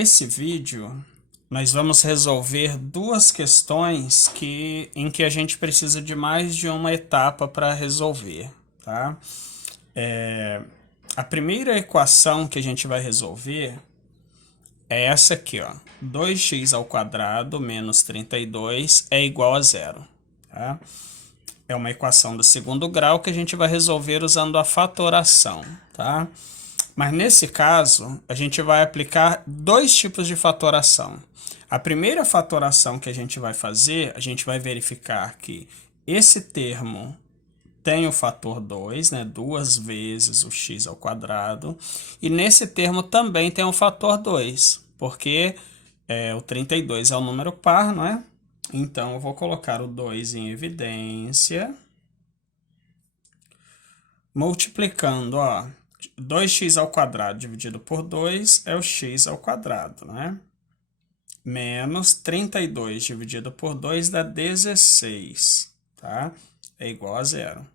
Nesse vídeo, nós vamos resolver duas questões em que a gente precisa de mais de uma etapa para resolver, tá? A primeira equação que a gente vai resolver é essa aqui, ó. 2x² menos 32 é igual a zero, tá? É uma equação do segundo grau que a gente vai resolver usando a fatoração, tá? Mas nesse caso, a gente vai aplicar dois tipos de fatoração. A primeira fatoração que a gente vai fazer, a gente vai verificar que esse termo tem o fator 2, né? Duas vezes o x². E nesse termo também tem o fator 2, porque o 32 é um número par, não é? Então, eu vou colocar o 2 em evidência. Multiplicando, ó. 2x² dividido por 2 é o x², né? Menos 32 dividido por 2 dá 16, tá? É igual a zero.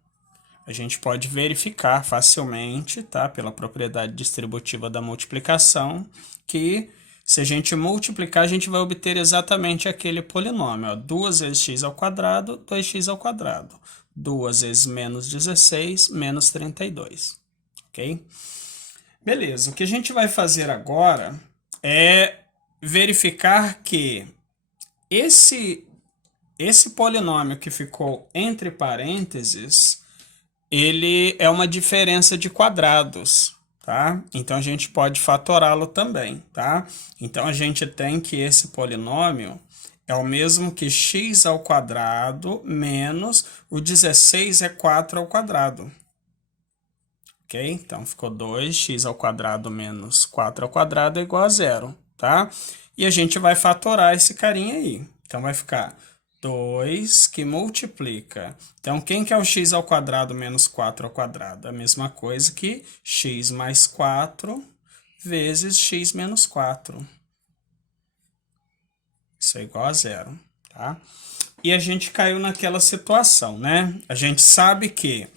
A gente pode verificar facilmente, tá? Pela propriedade distributiva da multiplicação, que se a gente multiplicar, a gente vai obter exatamente aquele polinômio, ó. 2 vezes x², 2x². 2 vezes menos 16, menos 32. Ok? Beleza, o que a gente vai fazer agora é verificar que esse polinômio que ficou entre parênteses, ele é uma diferença de quadrados, tá? Então, a gente pode fatorá-lo também, tá? Então, a gente tem que esse polinômio é o mesmo que x² menos o 16⁴ ok? Então, ficou 2x² menos 4² é igual a zero, tá? E a gente vai fatorar esse carinha aí. Então, vai ficar 2 que multiplica. Então, quem que é o x² menos 4²? A mesma coisa que x mais 4 vezes x menos 4. Isso é igual a zero, tá? E a gente caiu naquela situação, né? A gente sabe que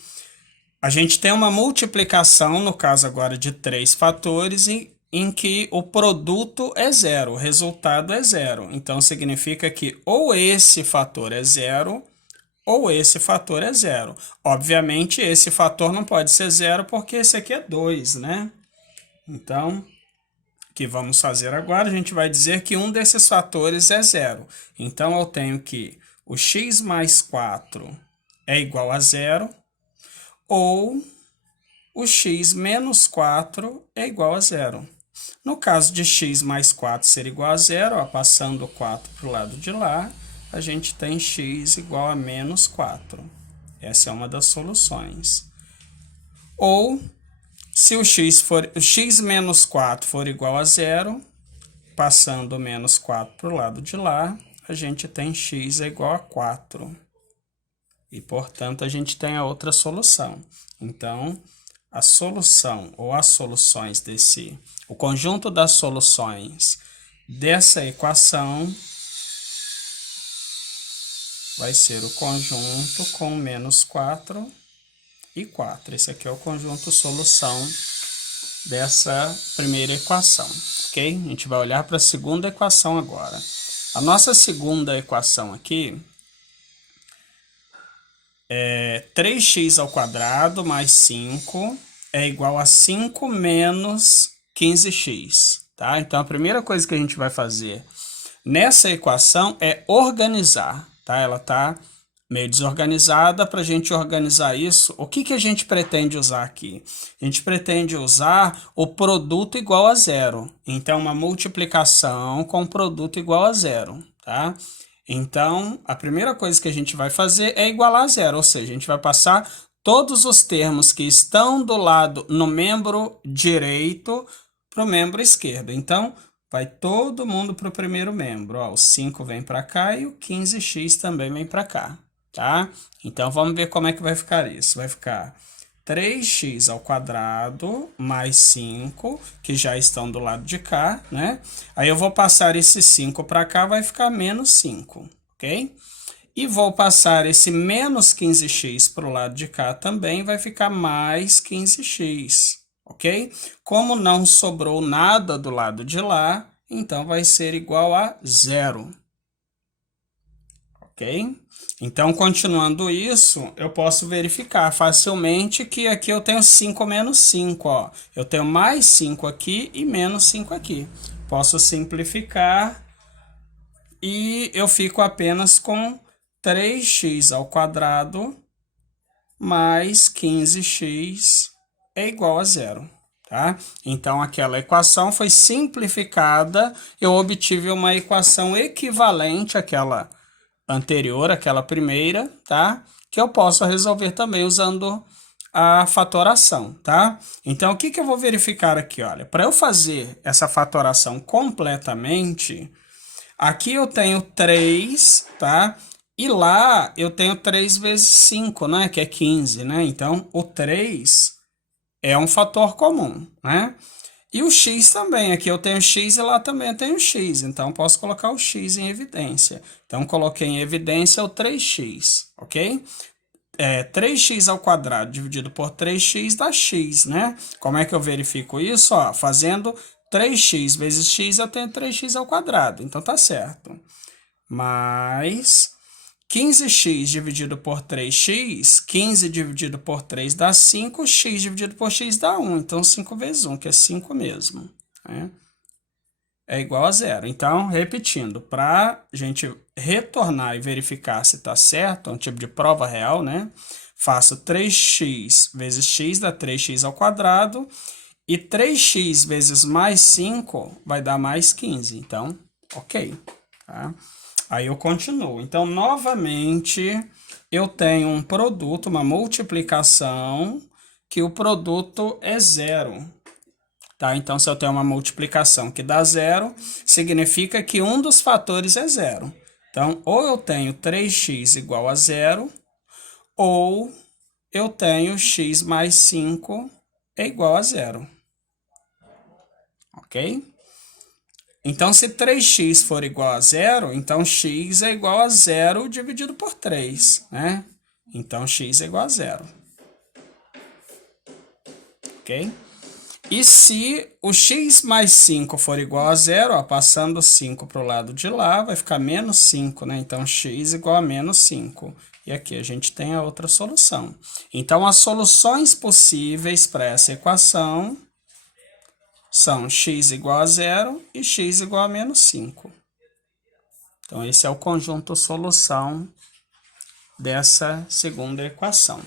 a gente tem uma multiplicação, no caso agora de 3 fatores, em que o produto é zero, o resultado é zero. Então, significa que ou esse fator é zero, ou esse fator é zero. Obviamente, esse fator não pode ser zero, porque esse aqui é 2, né? Então, o que vamos fazer agora? A gente vai dizer que um desses fatores é zero. Então, eu tenho que o x mais 4 é igual a zero, ou o x menos 4 é igual a zero. No caso de x mais 4 ser igual a zero, ó, passando o 4 para o lado de lá, a gente tem x igual a menos 4. Essa é uma das soluções. Ou, se o x menos 4 for igual a zero, passando o menos 4 para o lado de lá, a gente tem x é igual a 4. E, portanto, a gente tem a outra solução. Então, a solução ou as soluções o conjunto das soluções dessa equação vai ser o conjunto com menos 4 e 4. Esse aqui é o conjunto solução dessa primeira equação, ok? A gente vai olhar para a segunda equação agora. A nossa segunda equação aqui é 3x² mais 5 é igual a 5 menos 15x, tá? Então, a primeira coisa que a gente vai fazer nessa equação é organizar, tá? Ela tá meio desorganizada. Para a gente organizar isso, o que a gente pretende usar aqui? A gente pretende usar o produto igual a zero. Então, uma multiplicação com produto igual a zero, tá? Então, a primeira coisa que a gente vai fazer é igualar a zero, ou seja, a gente vai passar todos os termos que estão do lado no membro direito para o membro esquerdo. Então, vai todo mundo para o primeiro membro. Ó, o 5 vem para cá e o 15x também vem para cá, tá? Então, vamos ver como é que vai ficar isso. Vai ficar 3x² mais 5, que já estão do lado de cá, né? Aí eu vou passar esse 5 para cá, vai ficar menos 5, ok? E vou passar esse menos 15x para o lado de cá também, vai ficar mais 15x, ok? Como não sobrou nada do lado de lá, então vai ser igual a zero. Ok? Então, continuando isso, eu posso verificar facilmente que aqui eu tenho 5 menos 5, ó. Eu tenho mais 5 aqui e menos 5 aqui. Posso simplificar e eu fico apenas com 3x ao quadrado mais 15x é igual a zero. Tá? Então, aquela equação foi simplificada, eu obtive uma equação equivalente àquela anterior, aquela primeira, tá? Que eu posso resolver também usando a fatoração, tá? Então, o que que eu vou verificar aqui? Olha, para eu fazer essa fatoração completamente, aqui eu tenho 3, tá? E lá eu tenho 3 vezes 5, né? Que é 15, né? Então, o 3 é um fator comum, né? E o x também, aqui eu tenho x e lá também eu tenho x, então posso colocar o x em evidência. Então, coloquei em evidência o 3x, ok? 3x ao quadrado dividido por 3x dá x, né? Como é que eu verifico isso? Ó, fazendo 3x vezes x, eu tenho 3x ao quadrado, então tá certo. Mais 15x dividido por 3x, 15 dividido por 3 dá 5, x dividido por x dá 1, então 5 vezes 1, que é 5 mesmo, né? É igual a zero. Então, repetindo, para a gente retornar e verificar se está certo, é um tipo de prova real, né? Faço 3x vezes x dá 3x ao quadrado, e 3x vezes mais 5 vai dar mais 15. Então, ok. Tá? Aí eu continuo. Então, novamente, eu tenho um produto, uma multiplicação, que o produto é zero. Tá? Então, se eu tenho uma multiplicação que dá zero, significa que um dos fatores é zero. Então, ou eu tenho 3x igual a zero, ou eu tenho x mais 5 é igual a zero. Ok? Então, se 3x for igual a zero, então x é igual a zero dividido por 3, né? Então, x é igual a zero. Ok? E se o x mais 5 for igual a zero, ó, passando 5 para o lado de lá, vai ficar menos 5, né? Então, x igual a menos 5. E aqui a gente tem a outra solução. Então, as soluções possíveis para essa equação são x igual a zero e x igual a menos 5. Então, esse é o conjunto solução dessa segunda equação.